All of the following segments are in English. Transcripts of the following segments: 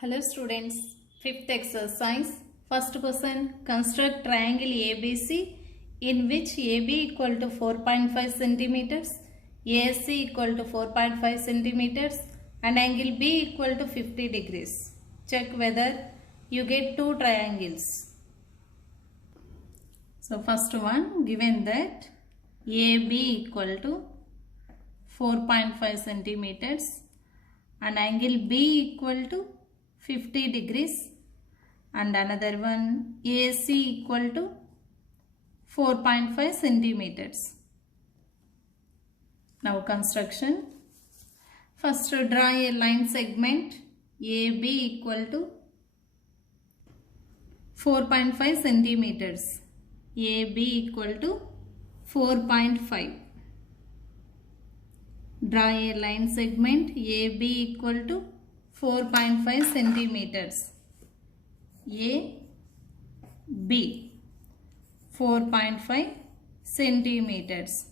Hello students, fifth exercise. First question, construct triangle ABC in which AB equal to 4.5 centimeters, AC equal to 4.5 centimeters and angle B equal to 50 degrees. Check whether you get two triangles. So first one, given that AB equal to 4.5 centimeters and angle B equal to 50 degrees and another one AC equal to 4.5 centimeters. Now construction. First draw a line segment AB equal to 4.5 centimeters. AB equal to 4.5. Draw a line segment AB equal to 4.5 centimeters. A, B, 4.5 centimeters.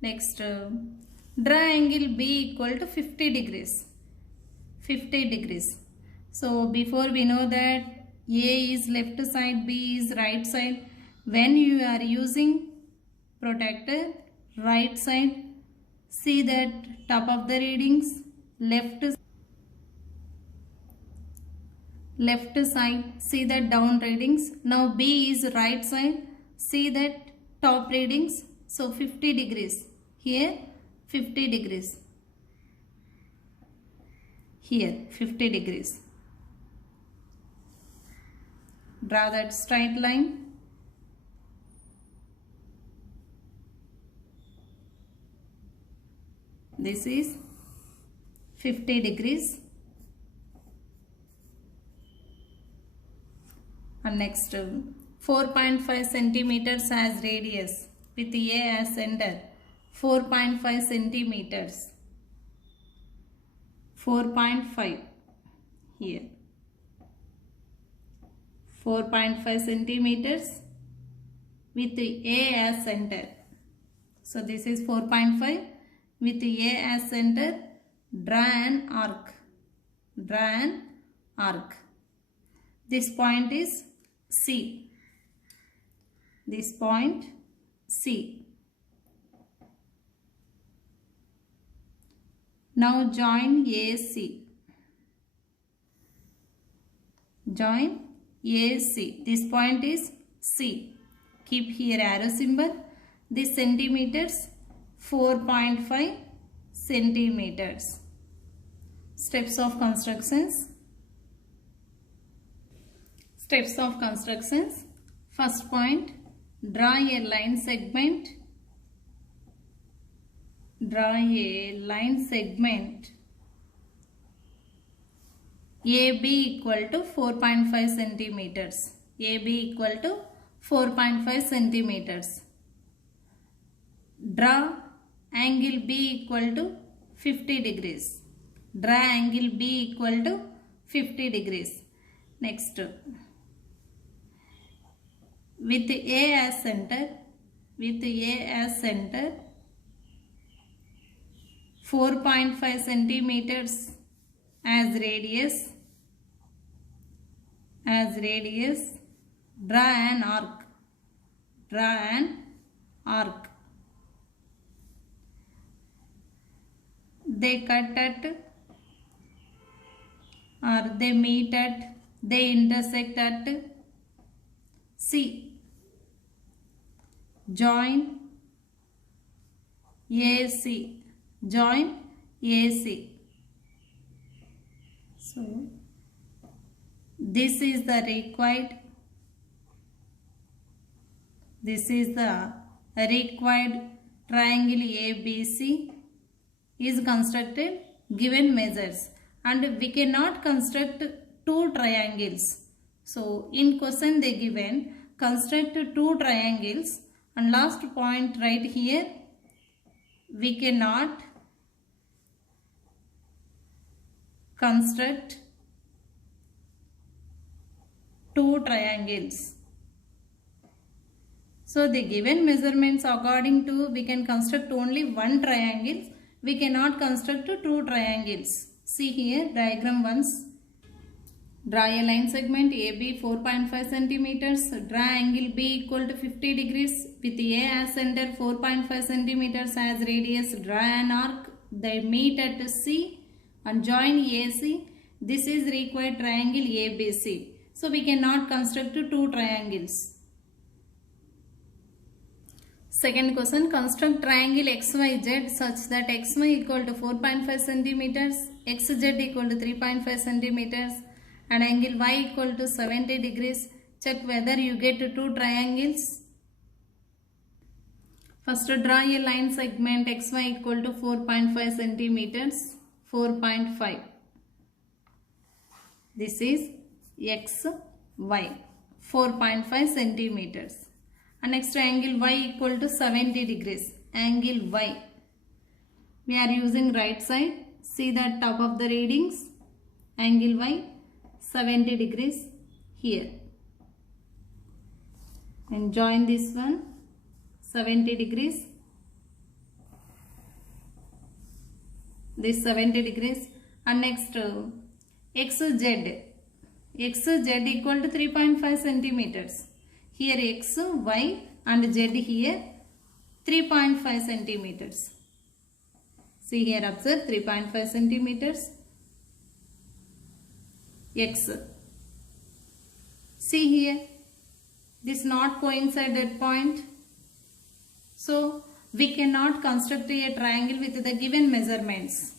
Next, draw angle B equal to 50 degrees. 50 degrees. So, before we know that A is left side, B is right side. When you are using protractor, right side, see that top of the readings, left side, see that down readings. Now B is right side, see that top readings. So 50 degrees. Here 50 degrees. Here 50 degrees. Draw that straight line. This is 50 degrees. And next 4.5 centimeters as radius with A as center. 4.5 centimeters. 4.5 here. 4.5 centimeters with A as center. So this is 4.5 with A as center. Draw an arc. Draw an arc. This point is C. This point C. Now join AC. Join AC. This point is C. Keep here arrow symbol. This centimeters 4.5 centimeters. Steps of constructions. Steps of constructions. First point, draw a line segment. Draw a line segment AB equal to 4.5 centimeters. AB equal to 4.5 centimeters. Draw angle B equal to 50 degrees. Draw angle B equal to 50 degrees. Next, with A as center, 4.5 centimeters as radius, draw an arc. They cut at or they meet at, they intersect at C. Join AC. Join AC. So, this is the required triangle ABC is constructed given measures, and we cannot construct two triangles. So, in question they given construct two triangles, and last point right here, we cannot construct two triangles. So the given measurements according to, we can construct only one triangle. We cannot construct two triangles. See here diagram once. Draw a line segment AB 4.5 centimeters. Draw angle B equal to 50 degrees with A as center, 4.5 centimeters as radius. Draw an arc. They meet at C and join AC. This is required triangle ABC. So we cannot construct two triangles. Second question, construct triangle XYZ such that XY equal to 4.5 centimeters, XZ equal to 3.5 centimeters and angle Y equal to 70 degrees. Check whether you get two triangles. First, draw a line segment XY equal to 4.5 centimeters, 4.5. This is XY, 4.5 centimeters. And next angle Y equal to 70 degrees. Angle Y. We are using right side. See the top of the readings. Angle Y 70 degrees here. And join this one 70 degrees. This 70 degrees. And next XZ. XZ equal to 3.5 centimeters. Here X, Y and Z here 3.5 centimeters. See here, observe 3.5 centimeters. X. See here, this not coincide at point. So we cannot construct a triangle with the given measurements.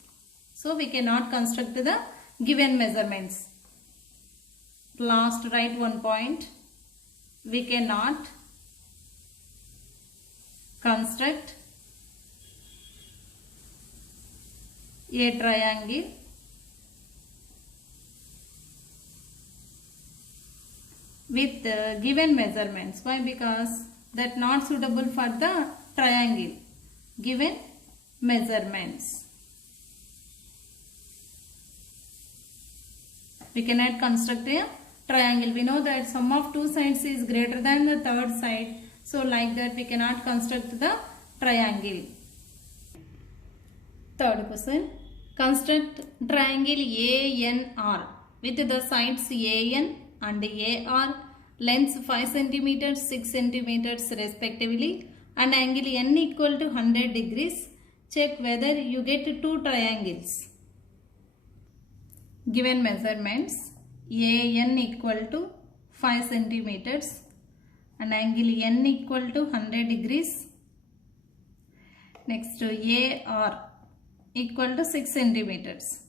Last write one point. We cannot construct a triangle with given measurements. Why? Because that not suitable for the triangle. Given measurements. We cannot construct a triangle. We know that sum of two sides is greater than the third side. So like that we cannot construct the triangle. Third question. Construct triangle ANR with the sides AN and AR, lengths 5 cm, 6 cm respectively and angle N equal to 100 degrees. Check whether you get two triangles. Given measurements, AN equal to 5 centimeters and angle N equal to 100 degrees. Next AR equal to 6 centimeters.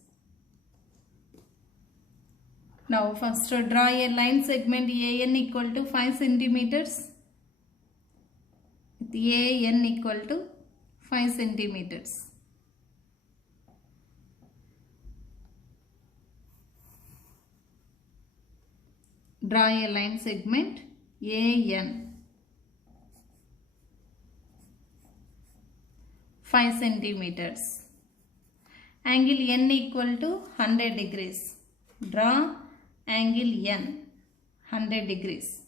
Now first draw a line segment AN equal to 5 centimeters. With AN equal to 5 centimeters. Draw a line segment AN 5 centimeters. Angle N equal to 100 degrees. Draw angle N 100 degrees.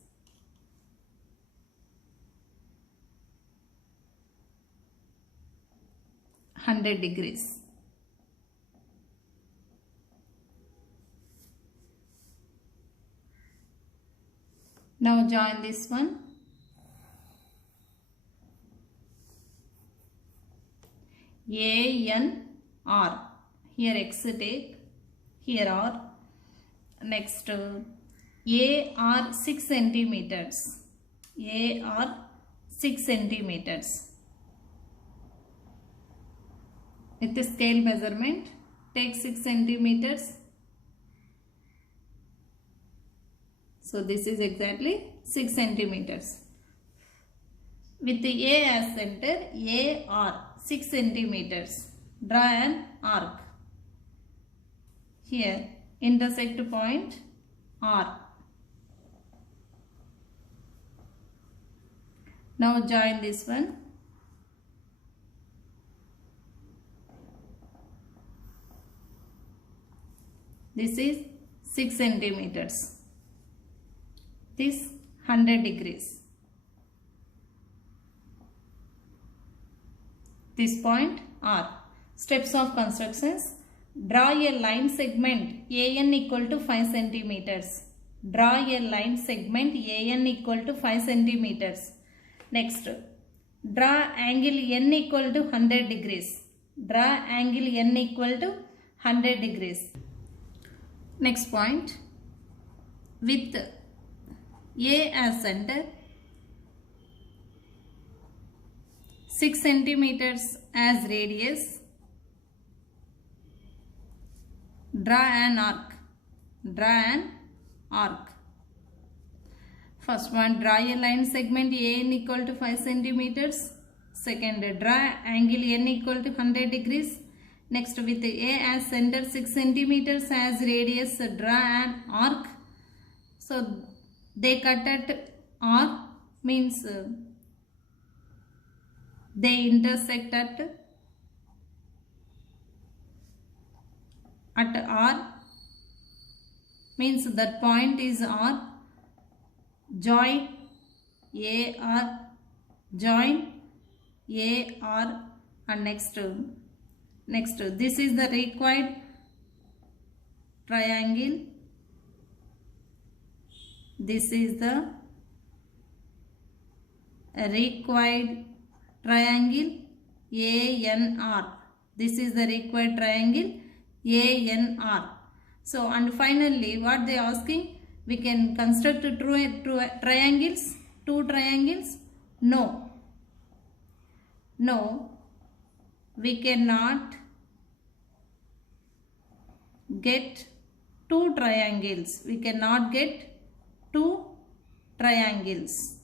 Now join this one. ANR. Here X take. Here R. Next AR 6 centimeters. AR 6 centimeters. With the scale measurement, take 6 centimeters. So this is exactly 6 centimeters. With the A as center, AR 6 centimeters. Draw an arc. Here intersect point R. Now join this one. This is 6 centimeters. This 100 degrees. This point R. Steps of constructions. Draw a line segment AN equal to 5 centimeters. Draw a line segment AN equal to 5 centimeters. Next, draw angle N equal to 100 degrees. Draw angle N equal to 100 degrees. Next point, with A as center, 6 centimeters as radius, draw an arc. Draw an arc. First one, draw a line segment AN equal to 5 centimeters. Second, draw angle N equal to 100 degrees. Next, with A as center, 6 centimeters as radius, draw an arc. So, they cut at R, means they intersect at R, means that point is R. Join AR, join AR, and next this is the required triangle. This is the required triangle ANR. This is the required triangle ANR. So, and finally what they are asking, we can construct two triangles? No, we cannot get two triangles. We cannot get two triangles.